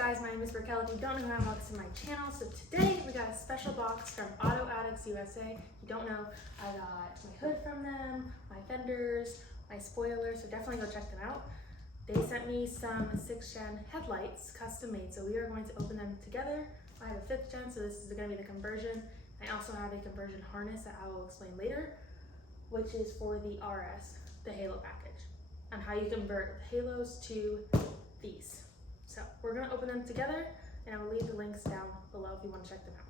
guys? My name is Raquel. If you don't know who I am, welcome to my channel. So today we got a special box from Auto Addicts USA. If you don't know, I got my hood from them, my fenders, my spoilers, so definitely go check them out. They sent me some 6th gen headlights, custom made, so we are going to open them together. I have a 5th gen, so this is going to be the conversion. I also have a conversion harness that I will explain later, which is for the RS, the Halo package, on how you convert Halos to these. So we're gonna open them together, and I will leave the links down below if you want to check them out.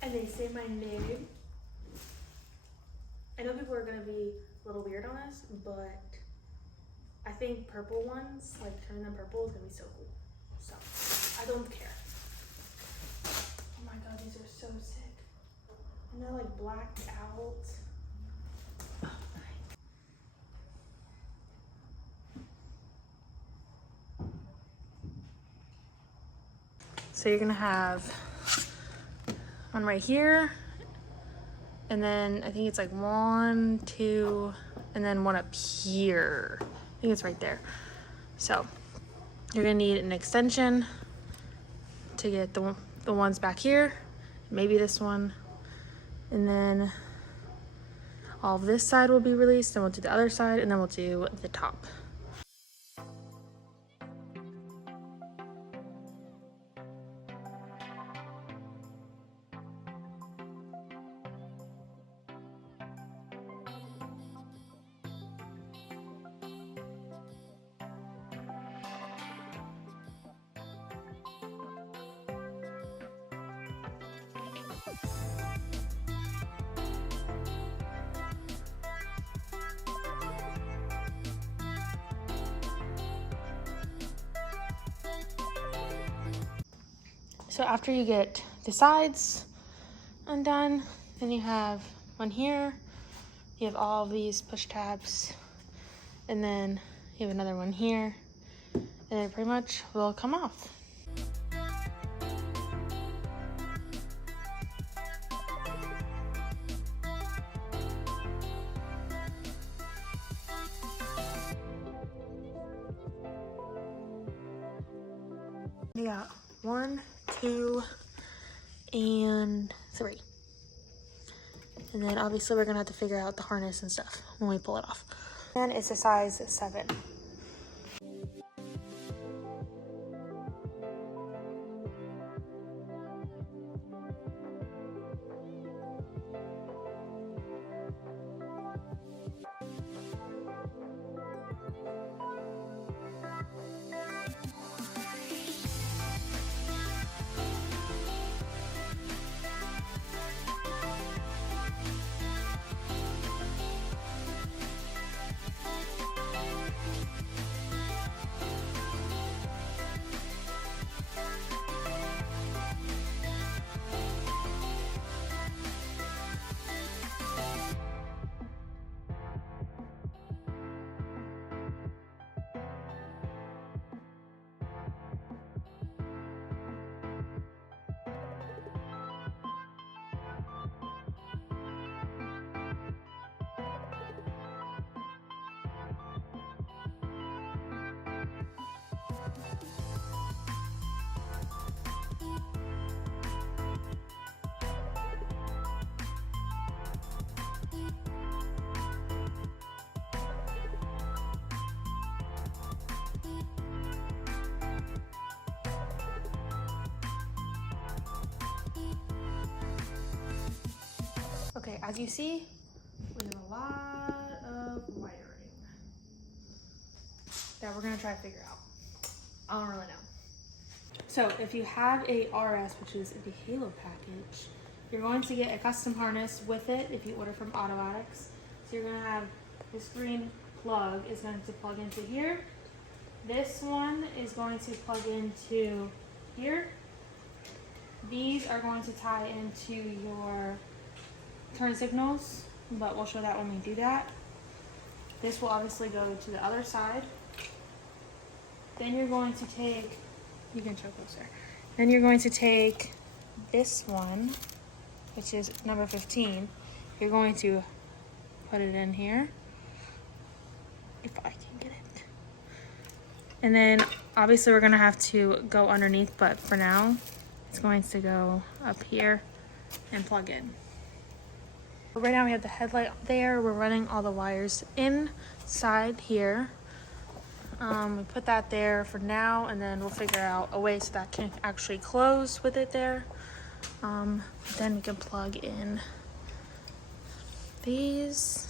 And they say my name. I know people are gonna be a little weird on this, but I think purple ones, like turning them purple, is gonna be so cool. So I don't care. Oh my god, these are so sick. And they're like blacked out. Oh my. So you're gonna have one right here, and then I think it's like 1, 2, and then one up here. I think it's right there. So you're gonna need an extension to get the ones back here, maybe this one, and then all of this side will be released, then we'll do the other side, and then we'll do the top. So after you get the sides undone, then you have one here, you have all of these push tabs, and then you have another one here, and it pretty much will come off. We got 1, 2, and 3. And then obviously we're gonna have to figure out the harness and stuff when we pull it off. And it's a size 7. Okay, as you see, we have a lot of wiring that we're gonna try to figure out. I don't really know. So if you have a RS, which is the Halo package, You're going to get a custom harness with it if you order from Auto Addicts. So you're going to have this green plug is going to plug into here. This one is going to plug into here. These are going to tie into your turn signals, but we'll show that when we do that. This will obviously go to the other side. Then you're going to take, you can show closer. Then you're going to take this one, which is number 15. You're going to put it in here, if I can get it. And then obviously we're gonna have to go underneath, but for now, it's going to go up here and plug in. Right now we have the headlight there. We're running all the wires inside here. We put that there for now, and then we'll figure out a way so that can actually close with it there. Then we can plug in these.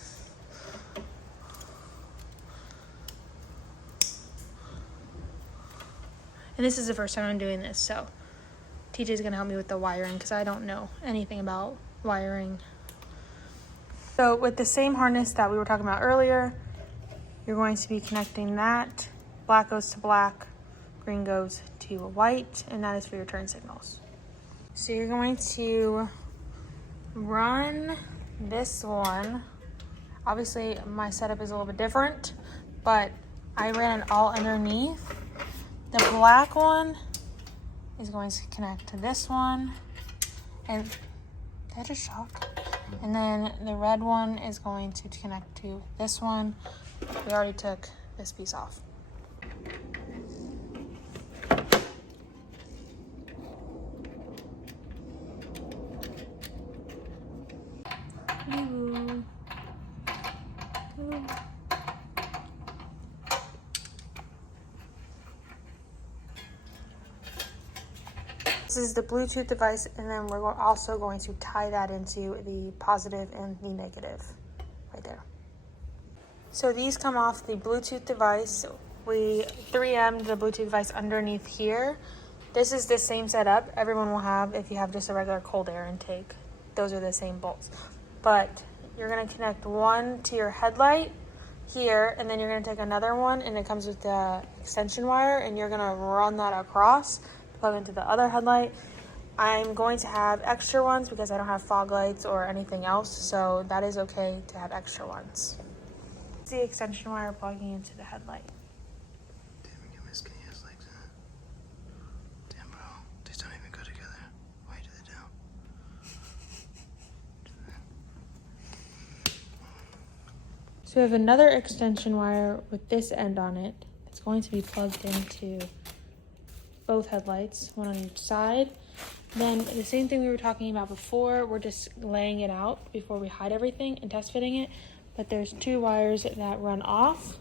And this is the first time I'm doing this, so TJ's gonna help me with the wiring because I don't know anything about wiring. So with the same harness that we were talking about earlier, you're going to be connecting that. Black goes to black, green goes to white, and that is for your turn signals. So you're going to run this one. Obviously my setup is a little bit different, but I ran it all underneath. The black one is going to connect to this one, and that is shock. And then the red one is going to connect to this one. We already took this piece off. Ooh. Ooh. This is the Bluetooth device, and then we're also going to tie that into the positive and the negative right there. So these come off the Bluetooth device. We 3M'd the Bluetooth device underneath here. This is the same setup everyone will have if you have just a regular cold air intake. Those are the same bolts. But you're gonna connect one to your headlight here, and then you're gonna take another one, and it comes with the extension wire, and you're gonna run that across, plug into the other headlight. I'm going to have extra ones because I don't have fog lights or anything else, so that is okay to have extra ones. It's the extension wire plugging into the headlight. Damn, you give me skinny ass legs, huh? Damn, bro. These don't even go together. Why do they do? So we have another extension wire with this end on it. It's going to be plugged into both headlights, one on each side. Then the same thing we were talking about before, we're just laying it out before we hide everything and test fitting it. But there's two wires that run off.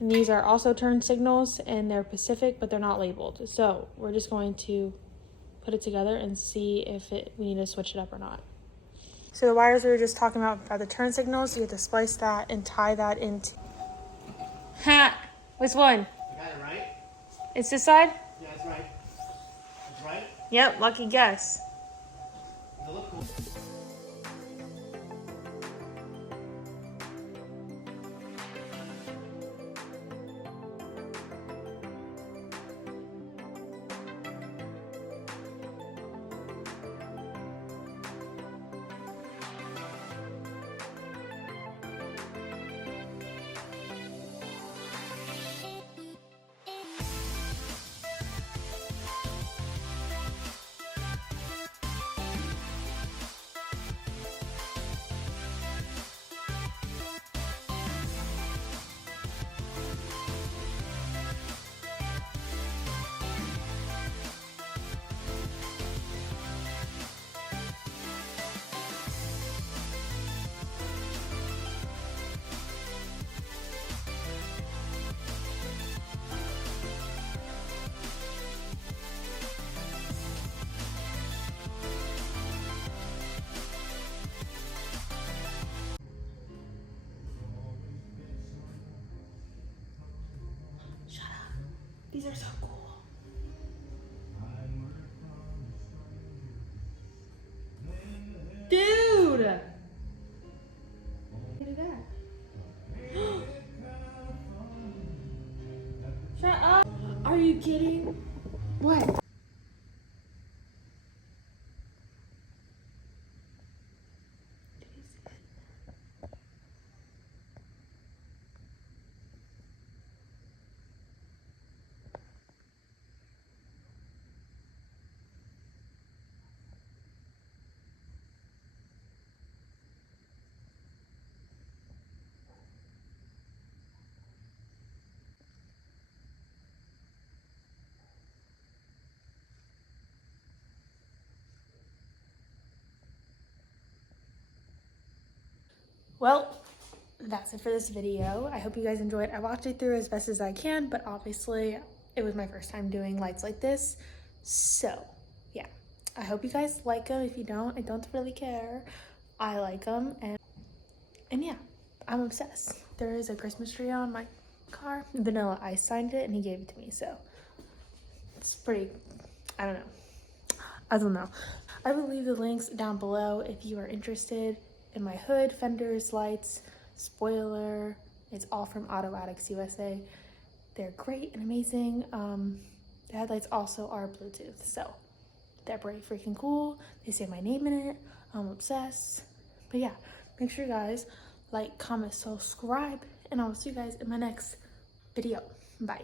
And these are also turn signals, and they're Pacific, but they're not labeled. So we're just going to put it together and see if we need to switch it up or not. So the wires we were just talking about are the turn signals. You have to splice that and tie that into. Ha! Which one? You got it right? It's this side? Yeah, that's right. That's right? Yep, lucky guess. They look cool. These are so cool. kidding? What? Well, that's it for this video. I hope you guys enjoyed. I watched it through as best as I can, but obviously it was my first time doing lights like this. So yeah, I hope you guys like them. If you don't, I don't really care. I like them, and yeah, I'm obsessed. There is a Christmas tree on my car. Vanilla Ice signed it and he gave it to me, so it's pretty, I don't know. I will leave the links down below if you are interested in my hood, fenders, lights, spoiler. It's all from Auto Addicts USA. They're great and amazing. The headlights also are Bluetooth, so they're pretty freaking cool. They say my name in it. I'm obsessed. But yeah, make sure you guys like, comment, subscribe, and I will see you guys in my next video. Bye.